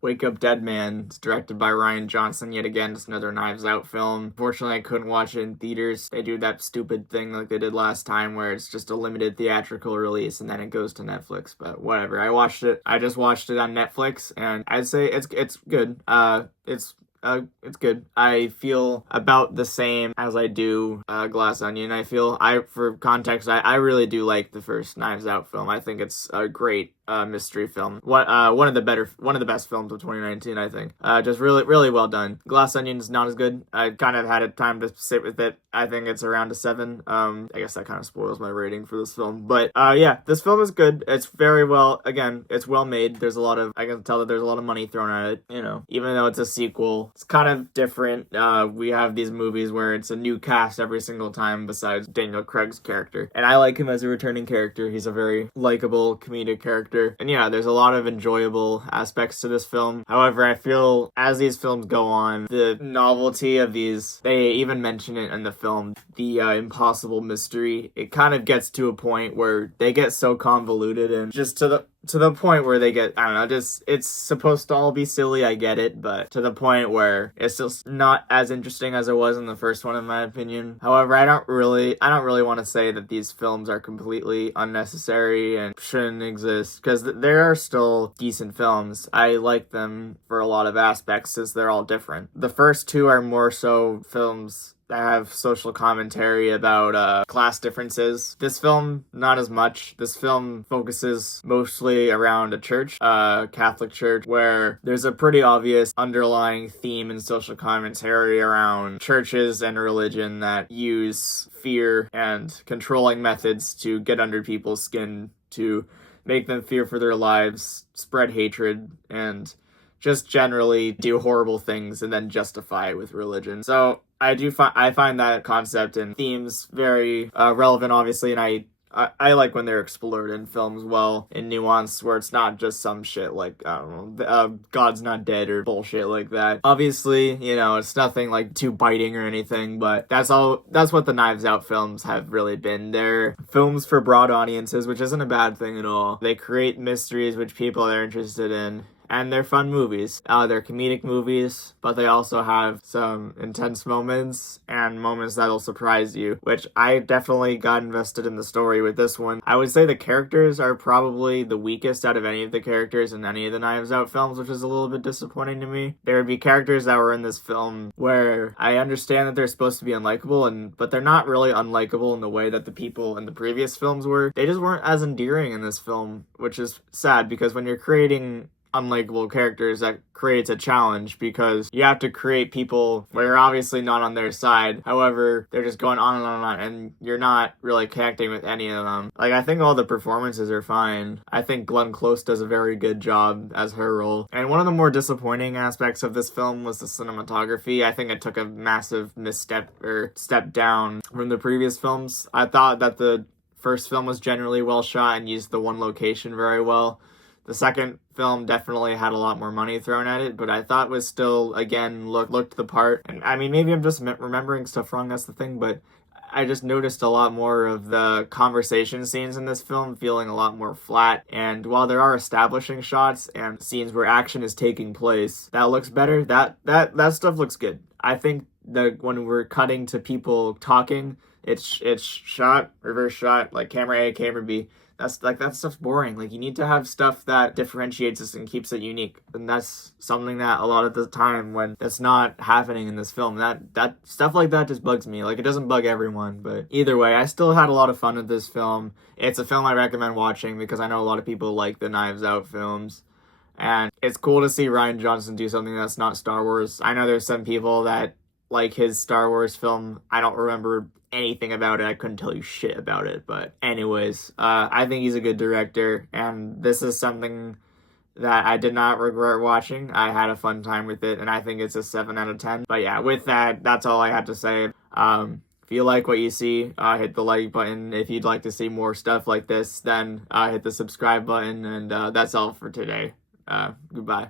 Wake Up Dead Man. It's directed by Rian Johnson yet again. It's another Knives Out film. Fortunately, I couldn't watch it in theaters. They do that stupid thing like they did last time where it's just a limited theatrical release and then it goes to Netflix. But whatever. I watched it. I just watched it on Netflix and I'd say it's good. It's good. I feel about the same as I do Glass Onion. For context, I really do like the first Knives Out film. I think it's a great mystery film. One of the best films of 2019, I think. Just really, really well done. Glass Onion's not as good. I kind of had a time to sit with it. I think it's around a 7. I guess that kind of spoils my rating for this film. But yeah, this film is good. It's very well, again, it's well made. I can tell that there's a lot of money thrown at it, even though it's a sequel. It's kind of different. We have these movies where it's a new cast every single time besides Daniel Craig's character. And I like him as a returning character. He's a very likable comedic character. And yeah, there's a lot of enjoyable aspects to this film. However, I feel as these films go on, the novelty of these, they even mention it in the film, the impossible mystery, it kind of gets to a point where they get so convoluted and just to the point where they get, I don't know, just, it's supposed to all be silly, I get it, but to the point where it's just not as interesting as it was in the first one, in my opinion. However, I don't really want to say that these films are completely unnecessary and shouldn't exist, because there are still decent films. I like them for a lot of aspects, since they're all different. The first two are more so films that have social commentary about class differences. This film, not as much. This film focuses mostly around a church, Catholic church, where there's a pretty obvious underlying theme and social commentary around churches and religion that use fear and controlling methods to get under people's skin, to make them fear for their lives, spread hatred, and just generally do horrible things and then justify it with religion. So I find that concept and themes very relevant, obviously, and I like when they're explored in films well, in nuance, where it's not just some shit like, I don't know, God's not dead or bullshit like that. Obviously, it's nothing like too biting or anything, but that's what the Knives Out films have really been. They're films for broad audiences, which isn't a bad thing at all. They create mysteries which people are interested in. And they're fun movies. They're comedic movies, but they also have some intense moments and moments that'll surprise you, which I definitely got invested in the story with this one. I would say the characters are probably the weakest out of any of the characters in any of the Knives Out films, which is a little bit disappointing to me. There would be characters that were in this film where I understand that they're supposed to be unlikable, but they're not really unlikable in the way that the people in the previous films were. They just weren't as endearing in this film, which is sad, because when you're creating unlikable characters, that creates a challenge, because you have to create people where you're obviously not on their side. However, they're just going on and on and on, and you're not really connecting with any of them. Like, I think all the performances are fine. I think Glenn Close does a very good job as her role. And one of the more disappointing aspects of this film was the cinematography. I think it took a massive step down from the previous films. I thought that the first film was generally well shot and used the one location very well. The second film definitely had a lot more money thrown at it, but I thought was still, again, looked the part. And I mean, maybe I'm just remembering stuff wrong, that's the thing, but I just noticed a lot more of the conversation scenes in this film feeling a lot more flat. And while there are establishing shots and scenes where action is taking place, that looks better. That stuff looks good. I think that when we're cutting to people talking, it's shot, reverse shot, like camera A, camera B. That stuff's boring. Like, you need to have stuff that differentiates us and keeps it unique. And that's something that a lot of the time when that's not happening in this film, that stuff like that just bugs me. Like, it doesn't bug everyone, but either way, I still had a lot of fun with this film. It's a film I recommend watching because I know a lot of people like the Knives Out films. And it's cool to see Rian Johnson do something that's not Star Wars. I know there's some people that like his Star Wars film. I don't remember anything about it. I couldn't tell you shit about it. But anyways, I think he's a good director, and this is something that I did not regret watching. I had a fun time with it, and I think it's a 7 out of 10. But yeah, with that, that's all I had to say. If you like what you see, hit the like button. If you'd like to see more stuff like this, then hit the subscribe button, and that's all for today. Goodbye.